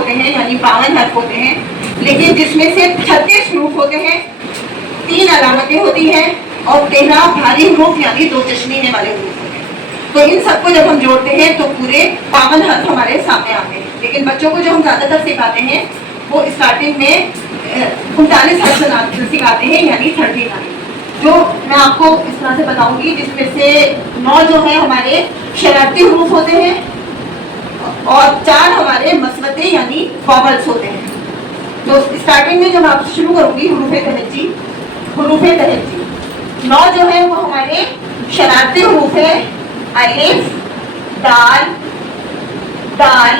होते हैं यानी 52 हर्फ होते हैं, लेकिन जिसमें से 36 हरूफ होते हैं, 3 अलामतें होती हैं और 13 भारी हरूफ यानी 2 चश्मीने वाले हरूफ होते हैं। तो इन सबको जब हम जोड़ते हैं तो पूरे 52 हर्फ हमारे सामने आते हैं। लेकिन बच्चों को जो हम ज्यादातर सिखाते हैं वो स्टार्टिंग में 39 हर्फ सिखाते हैं यानी 39, जो मैं आपको इस तरह से बताऊंगी, जिसमें से 9 जो है हमारे शरारती हरूफ होते हैं और 4 हमारे मसबते यानी वॉवल्स होते हैं। तो स्टार्टिंग में जब आप शुरू करूंगी हुरूफे तहज्जी 9 जो है वो हमारे शरारती हरूफ है, अलिफ, दाल, दाल,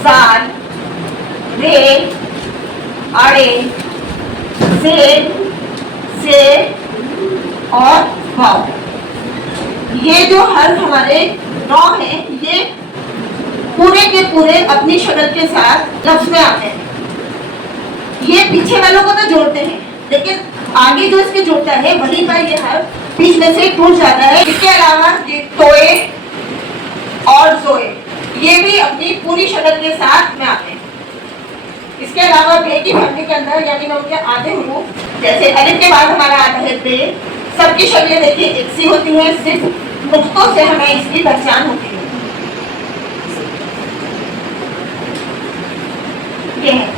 साल, रे, अड़े, से और वाव। ये जो हर्फ हमारे 9 हैं, ये पूरे के पूरे अपनी शक्ल के साथ लफ्ज में आते हैं। ये पीछे वालों को तो जोड़ते हैं, लेकिन आगे जो इसके जोड़ता है वही का ये हर्फ बीच में से टूट जाता है। इसके अलावा ये तोए और जोए ये भी अपनी पूरी शक्ल के साथ में आते हैं। इसके अलावा बे की फैमिली के अंदर यानी मैं उनके आधे हरूफ, जैसे अलिफ के बाद हमारा आता है बे, सबकी शक्लें देखिए एक सी होती हैं, सिर्फ नुक्तों से हमें इसकी पहचान होती है।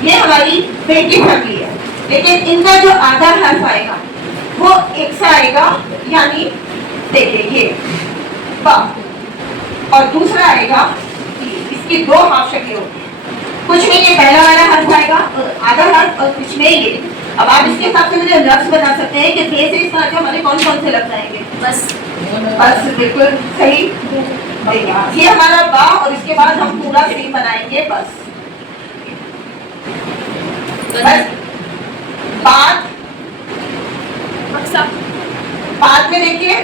ये हमारी बे की फैमिली है, लेकिन इनका जो आधा हर्फ आएगा वो एक सा आएगा, यानी देखिए ये बा, और दूसरा आएगा, इसकी 2 हाफ शक्लें होती हैं। कुछ में ये पहला वाला हर्फ आएगा आधा हर्फ, और कुछ में ये। अब आप इसके हिसाब से मुझे लफ्ज बना सकते हैं कि बे से इस तरह के हमारे कौन कौन से लफ्ज आएंगे। बस बिल्कुल सही। ये हमारा बा, और इसके बाद हम पूरा सीन बनाएंगे बस। बाद में देखिए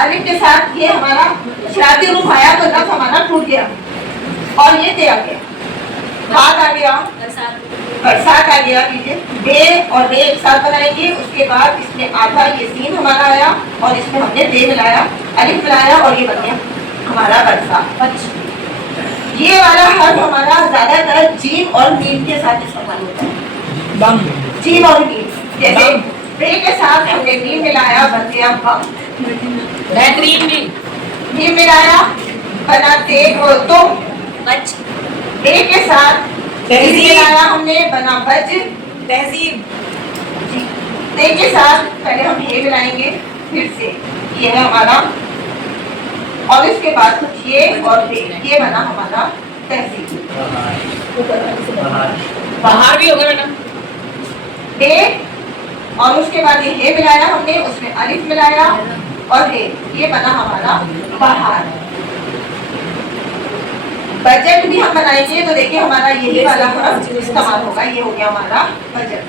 अलिफ के साथ ये हमारा शरारती हरूफ आया तो लफ्ज हमारा टूट गया और ये ते आ गया। बाद आ गया बरसात आ गया, लीजिए बे और बे एक साथ बनाएंगे। उसके बाद इसमें आधा ये सीन हमारा आया और इसमें हमने दे मिलाया, अलिफ मिलाया और ये बन गया हमारा बरसात। ये वाला हर्फ हमारा ज्यादातर जीम और मीम के साथ इस्तेमाल होता है। जीम और मीम, जैसे बे के साथ हमने मीम मिलाया बन गया बम। बेहतरीन मीम मिलाया बना ते और तुम। बे के साथ मिलाया हमने बना बज। तहजीब। ते के साथ पहले हम ये मिलाएंगे, फिर से ये है हमारा, और इसके बाद कुछ ये और ये बना हमारा तहजीब। बाहर भी होगा बेटा। बे और उसके बाद ये मिलाया हमने, उसमें अलिफ मिलाया और ये बना हमारा बाहर। बजट भी हम बनाएंगे तो देखिए हमारा यही वाला हर्फ इस्तेमाल होगा, ये हो गया हमारा बजट।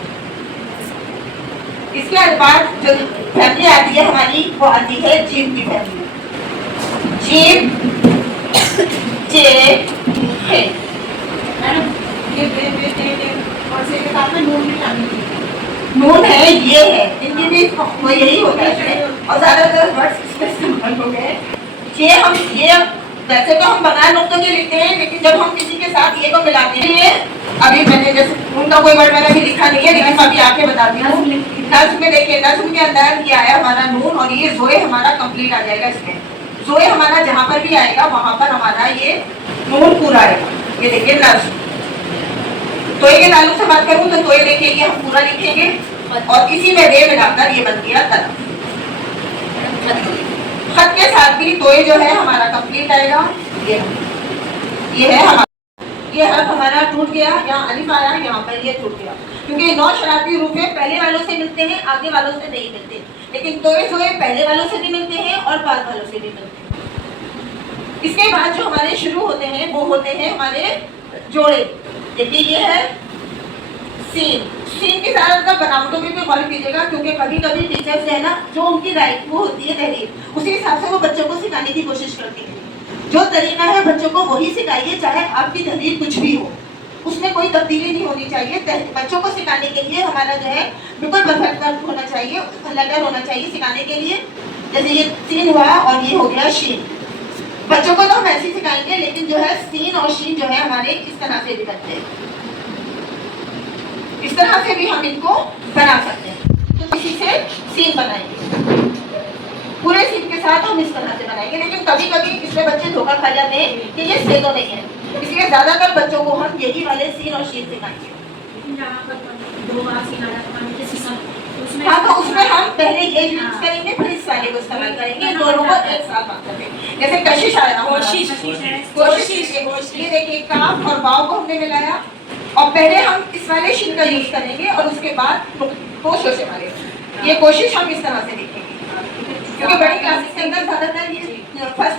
इसके बाद जो फैमिली आती है हमारी वो आती है जीम की फैमिली। जीम जे है, नून है, ये है, इनकी भी वो यही होता है और ज्यादातर वर्ड्स इसमें इस्तेमाल हो गए। ये वैसे तो हम बगैर नुक्तों के लिखते हैं, लेकिन जब हम किसी के साथ ये को मिलाते हैं, अभी मैंने जैसे उनका कोई वर्ड मैंने अभी लिखा नहीं है, लेकिन मैं अभी आके बताती हूँ। नज्म में देखिए, नज्म के अंदर ये आया हमारा नून और ये जोए हमारा कंप्लीट आ जाएगा। इसमें जोए हमारा जहाँ पर भी आएगा वहां पर हमारा ये नून पूरा आएगा। ये देखिए नज्म। तोए के ताल्लुक से बात करूँ तो तोए देखिए ये हम पूरा लिखेंगे और इसी में रे मिलाकर ये बन गया तरफ। खत के साथ भी तोए जो है हमारा कंप्लीट आएगा। ये है हमारा, ये हर्फ हमारा टूट गया, यहाँ अलिफ आया, यहाँ पर ये टूट गया, क्योंकि 9 शरारती हरूफ पहले वालों से मिलते हैं, आगे वालों से नहीं मिलते। लेकिन तोए जोए पहले वालों से भी मिलते हैं और बाद वालों से भी मिलते हैं। इसके बाद जो हमारे शुरू होते हैं वो होते हैं हमारे जोड़े। देखिए ये है सीन। सीन की ज्यादातर बनावटों में भी गौर कीजिएगा, क्योंकि कभी कभी टीचर्स है ना, जो उनकी राइट वो होती है तहरीर, उसी हिसाब से वो बच्चों को सिखाने की कोशिश करती है। जो तरीका है बच्चों को वही सिखाइए, चाहे आपकी तहरीर कुछ भी हो, उसमें कोई तब्दीली नहीं होनी चाहिए। बच्चों को सिखाने के लिए हमारा जो है बिल्कुल परफेक्ट वर्क होना चाहिए, लेटर होना चाहिए सिखाने के लिए। जैसे ये सीन हुआ और ये हो गया शीन। बच्चों को तो हम ऐसे ही सिखाएंगे, लेकिन जो है सीन और शीन जो है हमारे इस तरह से भी बनते हैं, इस तरह से भी हम इनको बना सकते हैं। तो इसी से सीन बनाएंगे, पूरे सीन के साथ हम इस तरह से बनाएंगे। लेकिन कभी कभी इसमें बच्चे धोखा खा जाते हैं कि ये से तो नहीं है, इसलिए ज्यादातर बच्चों को हम यही वाले सीन और शीन सिखाएंगे। हाँ, तो उसमें हम पहले ये यूज करेंगे, फिर इस वाले को इस्तेमाल करेंगे, दोनों को एक साथ बात करेंगे। जैसे कशिश आया, कोशिश, ये देखिए काफ और वाव को हमने मिलाया, और पहले हम इस वाले शीन का यूज करेंगे और उसके बाद कोशिश वाले। ये कोशिश हम इस तरह से लिखेंगे, क्योंकि बड़ी क्लासेस के अंदर ज्यादातर ये फर्स्ट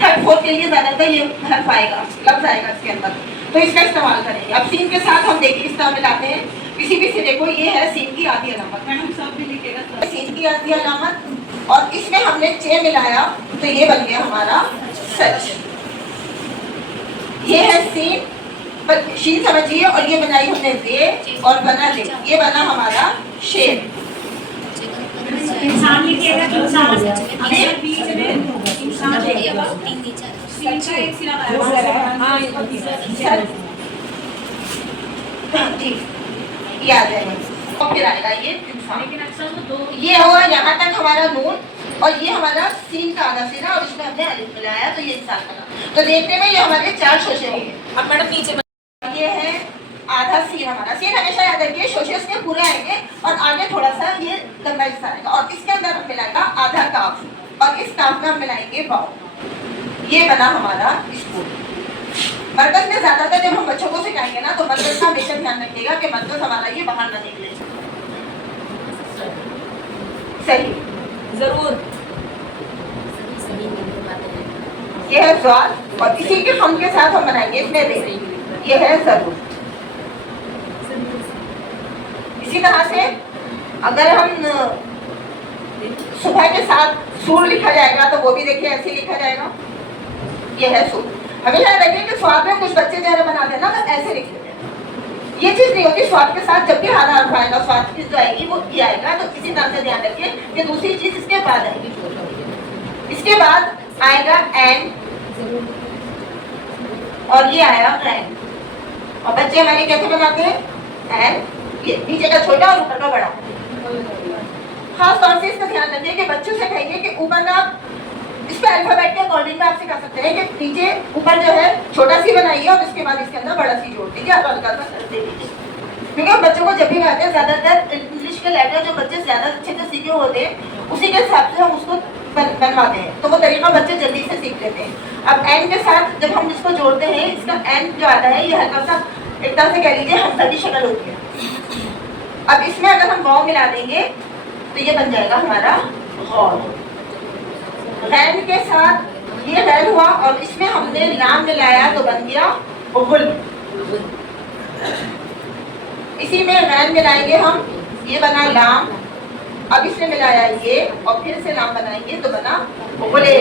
थर्ड फोर्थ के लिए ज्यादातर ये हर्फ आएगा, लफ्ज आएगा इसके अंदर, तो इसका इस्तेमाल करेंगे। अब सीन के साथ हम देखिए इस तरह मिलाते हैं, किसी भी से देखो ये है सीन की आधी अलामत, सब भी लिखेगा सीन की आधी अलामत, और इसमें हमने चे मिलाया तो ये बन गया हमारा सच। ये है सीन, शीन समझिए, और ये बनाई हमने रे और बना ले, ये बना हमारा शेर। इंसान लिखिएगा, इंसान अगर बीच में इंसान लिखिएगा, सीन का एक सिरा ठीक, ये आ जाएगा, और फिर आएगा ये इंसान। लेकिन अक्सर तो दो ये हुआ यहाँ तक हमारा नून, और ये हमारा सीन का आधा सिरा, और इसमें हमने अलिफ मिलाया तो ये इंसान बना। तो देखने में ये हमारे 4 शोशे हो गए। अब मैडम नीचे ये है आधा सीन, हमारा सीन हमेशा याद रखिए शोशे उसके पूरे आएंगे और आगे थोड़ा सा ये लंबा हिस्सा आएगा, और इसके अंदर हम मिलाएगा आधा काफ, और इस काफ में हम मिलाएंगे वाव। ये बना हमारा स्कूल। मरकज में ज्यादातर जब हम बच्चों को सिखाएंगे ना, तो मरकज का हमेशा ध्यान रखिएगा कि मरकज हमारा ये बाहर ना निकले। सही, जरूर। ये है ज्वाल, और इसी के हम के साथ हम बनाएंगे इसमें रे, ये है जरूर। इसी तरह से अगर हम सुबह के साथ सूर लिखा जाएगा तो वो भी देखिए ऐसे लिखा जाएगा, ये है सूर। हमेशा रखिए कि स्वाद में कुछ बच्चे जरा बनाते हैं ना, तो ऐसे लिख लेते हैं। ये चीज नहीं होती, स्वाद के साथ जब भी आधा अर्थ आएगा, स्वाद की जो आएगी वो ये आएगा, तो इसी तरह से ध्यान रखिए कि दूसरी चीज इसके बाद आएगी। इसके बाद आएगा एंड, और ये आया ग्रैंड। और बच्चे हमारे कैसे बनाते हैं, एंड ये नीचे का छोटा और ऊपर का बड़ा। खास तौर से इसका ध्यान रखिए कि बच्चों से कहिए कि ऊपर का इसके अल्फाबेट के अकॉर्डिंग में आप सिखा सकते हैं कि नीचे ऊपर जो है छोटा सी बनाइए और उसके बाद इसके अंदर बड़ा सी जोड़ दीजिए, आप हल्का सा कर दीजिए। क्योंकि बच्चों को जब भी कहते हैं, ज्यादातर इंग्लिश के लेटर जो बच्चे ज्यादा अच्छे से सीखे होते हैं उसी के हिसाब से हम उसको बनवाते हैं, तो वो तरीका बच्चे जल्दी से सीख लेते हैं। अब एंड के साथ जब हम इसको जोड़ते हैं, इसका एंड जो आता है ये हल्का सा एक तरह से कह लीजिए हमजा की शक्ल होती है। अब इसमें अगर हम वाव मिला देंगे तो ये बन जाएगा हमारा गौर। गैन के साथ ये गैन हुआ, और इसमें हमने लाम मिलाया तो बन गया गुल। इसी में गैन मिलाएंगे हम, ये बना लाम। अब इसमें मिलाया ये, और फिर से लाम बनाएंगे तो बना गुले।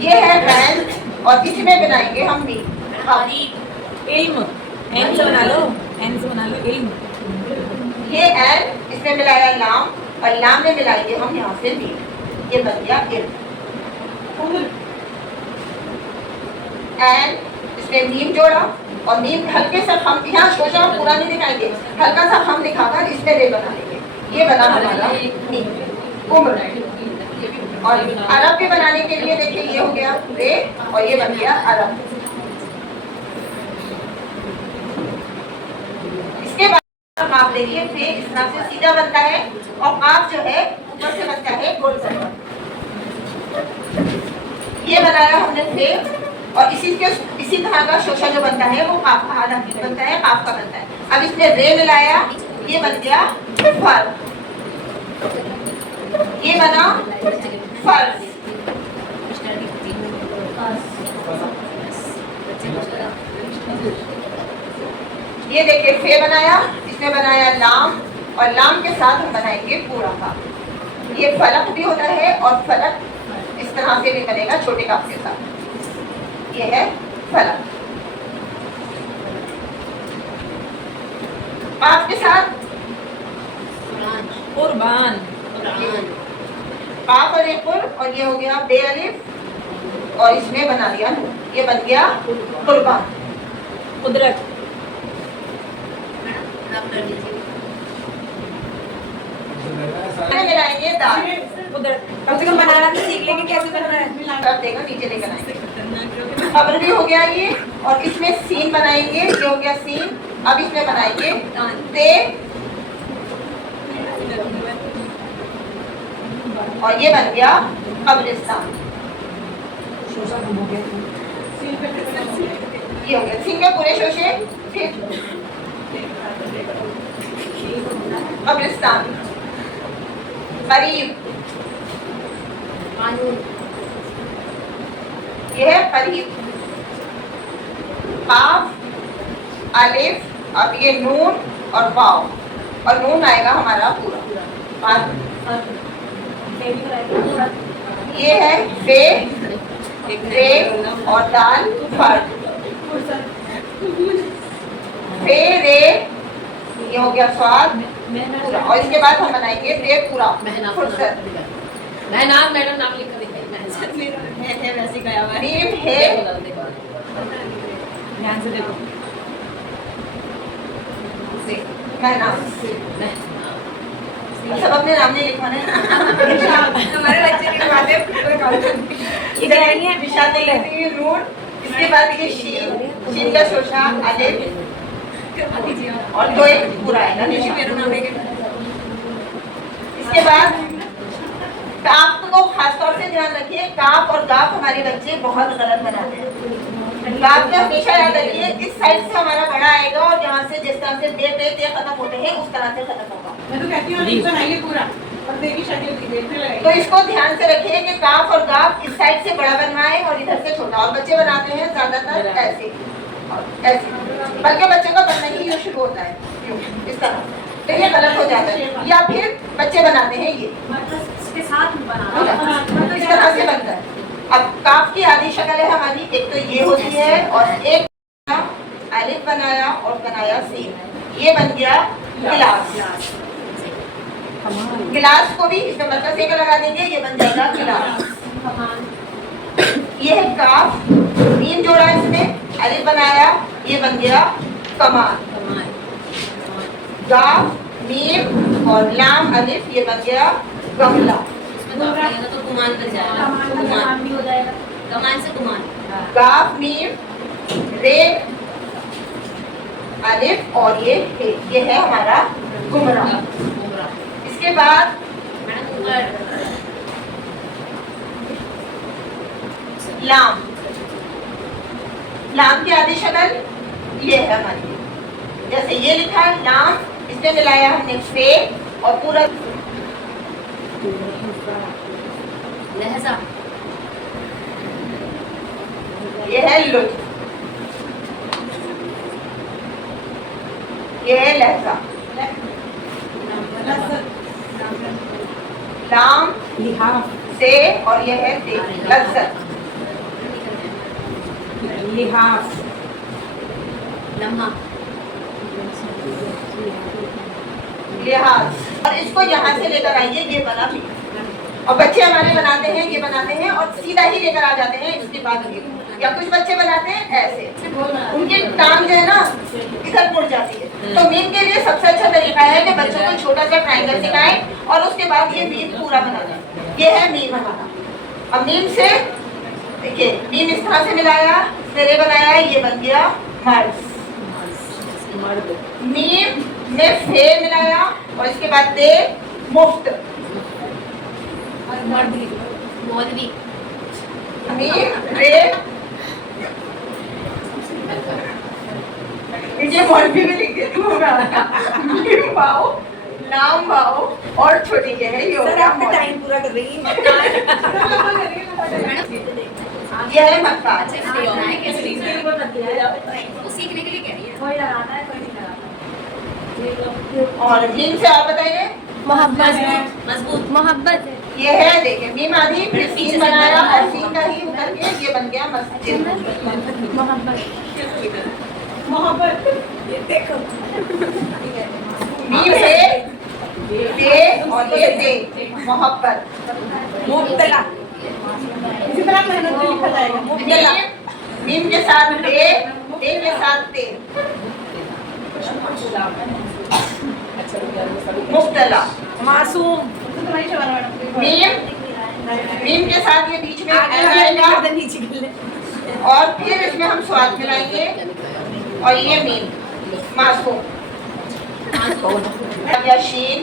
ये है गैन, और इसमें बनाएंगे हम मीम। इल्म, एन से बना लो, एन से बना लो इल्म। ये एन, इसमें मिलाया लाम, और लाम में मिलाएंगे हम यहाँ से मीम, ये बन गया इल्म। एन, इसमें मीम जोड़ा, और मीम हल्के सा हम यहाँ सोचा पूरा नहीं दिखाएंगे, हल्का सा हम दिखाकर इसमें रे बना लेंगे, ये बना हमारा मीम। उम्र, और अरब भी बनाने के लिए देखिए ये हो गया रे, और ये बन गया अरब। इसके बाद आप देखिए फे इस तरह से सीधा बनता है, और आप जो है ऊपर से बनता है गोल सर्कल। ये बनाया हमने फे, और इसी तरह का शोशा जो बनता है वो काफ का आधा बनता है, काफ का बनता है। अब इसमें रे मिलाया, ये बन गया फर, ये बना फर्ज। ये देखिए फे बनाया, इसमें बनाया लाम, और लाम के साथ हम बनाएंगे पूरा का। ये फलक भी होता है, और फलक इस तरह से भी बनेगा छोटे काफ के साथ, ये है फलक। आपके साथ कुर्बान, काफ अलिफ और ये हो गया बे अलिफ और इसमें बना दिया नून, ये बन गया कुर्बान। कुदरत। मिलाएंगे दाल, कुदरत कम से कम बनाना तो सीख लेंगे कैसे बन रहा है। कर देगा नीचे लेकर आएंगे। खबर भी हो गया ये, और इसमें सीन बनाएंगे, ये हो गया सीन। अब इसमें बनाएंगे ते, और ये बन गया कब्रिस्तान। ये हो गया सीन के पूरे शोशे। फिर कब्रिस्तान, करीब, ये है करीब। काफ, अलिफ, अब ये नून और वाव, और नून आएगा हमारा पूरा। ये है बे, रे और दाल फर्द। बे रे, ये हो गया स्वाद पूरा, और इसके बाद हम बनाएंगे ते पूरा फुर्सत। नाम मैडम नाम लिख कर दिखाई वैसे गया हुआ है। मीम है, ध्यान से देखो। नाम सब अपने नाम नहीं लिखवाने हमारे बच्चे लिखवाते इधर आई है विशाल ने लिखती है नून, इसके बाद ये शीन, शीन का शोशा अलिफ और दो एक पूरा है ना। इसके बाद काफ को खास तौर से ध्यान रखिए, काफ और गाफ हमारे बच्चे बहुत गलत बनाते हैं। काफ में हमेशा याद रखिए इस साइड से हमारा बड़ा आएगा, और यहाँ से जिस तरह से दे खत्म होते हैं उस तरह से खत्म होगा। मैं तो कहती हूँ बनाइए पूरा और देखिए शक्ल देखने लगेगी। तो इसको ध्यान से रखिए कि काफ और गाफ इस साइड से बड़ा बनवाएं और इधर से छोटा, और बच्चे बनाते हैं ज्यादातर ऐसे ऐसे, बल्कि बच्चों का बनना ही यूं शुरू होता है इस तरह, तो ये गलत हो जाता है। या फिर बच्चे बनाते हैं ये इसके साथ इस तरह से बनता है। अब काफ की आधी शक्ल है हमारी, एक तो ये होती है, और एक अलिफ बनाया और बनाया सीन, ये बन गया गिलास। गिलास को भी इसमें मतलब से लगा देंगे, ये बन जाएगा गिलास। ये है काफ, मीम जोड़ा इसमें, अलिफ बनाया, ये बन गया कमान। गाफ, मीम और लाम अलिफ, ये बन गया गमला। तो गुमान बन जाएगा, गुमान भी हो जाएगा, कमान से गुमान। गाफ, मीम, रे, अलिफ और ये है हमारा गुमराह। इसके बाद लाम, लाम की आधी शक्ल ये है हमारी, जैसे ये लिखा है लाम, इसमें मिलाया हमने फे और पूरा लहजा, ये है लुत्फ, ये है लहजा। लाम लिहाफ, से और ये है ते, लज्जत। लिहाफ, लम्हा, लिहाज, और इसको यहाँ से लेकर आइए, ये बना भी, और बच्चे हमारे बनाते हैं, ये बनाते हैं और सीधा ही लेकर आ जाते हैं इसके बाद ये, या कुछ बच्चे बनाते हैं ऐसे, उनकी टांग जो है ना इधर मुड़ जाती है। तो मीम के लिए सबसे अच्छा तरीका है कि बच्चों को छोटा सा ट्रायंगल सिखाएं और उसके बाद ये मीम पूरा बनाना। ये है मीम हमारा। अब मीम से देखिए, मीम इस तरह से मिलाया, सिरे बनाया, ये बन गया मर्द। मीम में फे मिलाया और इसके बाद ते, मुफ्त। मौलवी, मीम रे, ये मौलवी में लिख देती मीम भाव, नाम भाव और छोटी के है, ये हो गया मौलवी। टाइम पूरा कर रही है। ये है मक्कार। वो सीखने के लिए कह रही है, कोई लगाता है कोई नहीं लगाता। और मीम से आप बताइए, मजबूत, मोहब्बत, ये है देखिए मीम आधी, फिर सीन बनाया और सीन का ही उतर के ये बन गया मस्जिद। मोहब्बत, ये देखो मीम है, दे और ये दे मोहब्बत। मुब्तला इसी तरह मेहनत भी लिखा जाएगा। मीम मीम के साथ दे के साथ ते मुब्तला। मासूम तुम्हारी शबाना मैडम। मीम के साथ ये बीच में आगे ऐड आएगा नीचे कर ले। और फिर इसमें हम स्वाद मिलाएंगे और ये मीम मासूम। शीन,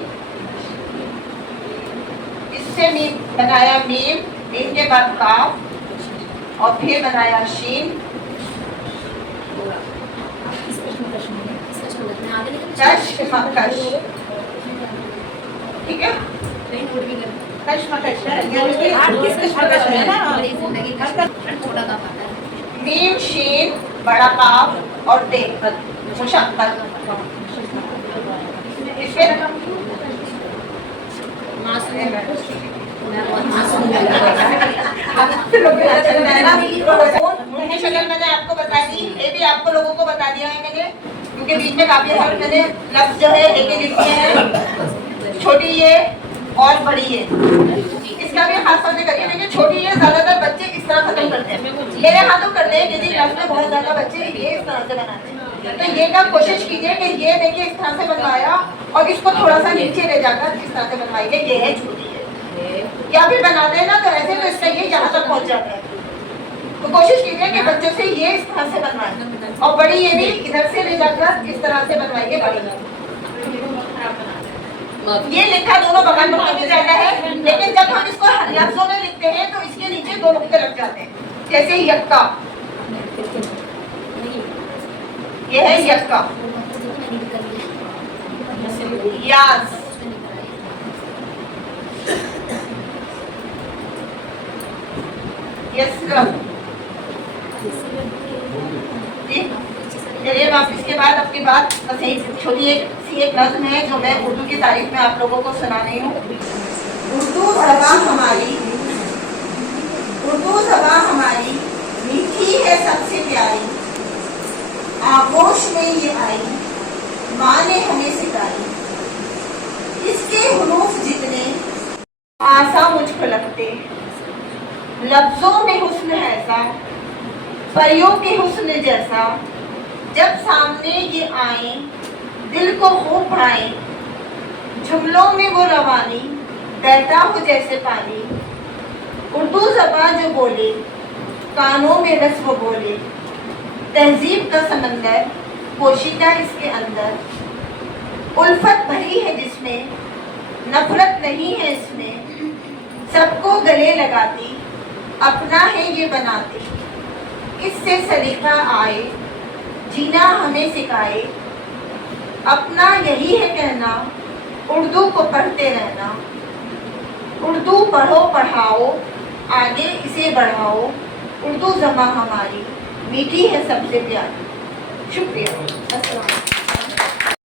इससे मीम बनाया मीम के बाद काफ और फिर बनाया शीन कशमकश। ठीक है, कशमकश है। आप किस कशमकश में है ना? मीम शीन बड़ा काफ और ते मुशक्कत। इसमें उनकी शक्ल मैंने आपको बता दी, ये भी आपको लोगों को बता दिया है मैंने, क्योंकि बीच में काफी सारे मैंने लफ्ज जो है एक लिखे हैं, छोटी ये और बड़ी ये। इसका भी खास तौर से करिए, देखिए छोटी ये ज्यादातर बच्चे इस तरह खत्म करते हैं, मेरे हाथों करते हैं, यदि क्लास में बहुत ज्यादा बच्चे ये इस तरह से बनाते हैं, तो ये का कोशिश कीजिए कि ये देखिए इस तरह से बनवाया और इसको थोड़ा सा नीचे ले जाकर इस तरह से बनवाइए, ये है छोटी है। या फिर बनाते हैं ना तो ऐसे तो इसका ये यहाँ तक पहुँच जाता है, तो कोशिश कीजिए कि बच्चों से ये इस तरह से बनवाएं और बड़ी ये भी इधर से ले जाकर इस तरह से बनवाइए बड़ी। ये लिखा दोनों बगल में भी ज्यादा है, लेकिन जब हम इसको लफ्जों में लिखते हैं तो इसके नीचे दो नुक्ते लग जाते हैं, जैसे यक्का, ये है यक्का। यास, यसरफ। चलिए आप इसके बाद अपनी बात बस एक छोटी एक नज़्म है जो मैं उर्दू की तारीफ में आप लोगों को सुना रही हूँ। उर्दू ज़बां हमारी मीठी है सबसे प्यारी, आगोश में ये आई माँ ने हमें सिखाई, इसके हुरूफ जितने आसा मुझको लगते, लफ्जों में हुस्न है ऐसा परियों के हुस्न जैसा, जब सामने ये आए दिल को खूब भाए, जुमलों में वो रवानी बहता हो जैसे पानी, उर्दू ज़बान जो बोले कानों में रस वो बोले, तहजीब का समंदर पोशीदा इसके अंदर, उल्फत भरी है जिसमें नफरत नहीं है इसमें, सबको गले लगाती अपना है ये बनाती, इससे सलीका आए जीना हमें सिखाए, अपना यही है कहना उर्दू को पढ़ते रहना, उर्दू पढ़ो पढ़ाओ आगे इसे बढ़ाओ, उर्दू ज़बां हमारी मीठी है सबसे प्यारी। शुक्रिया। अस्सलाम।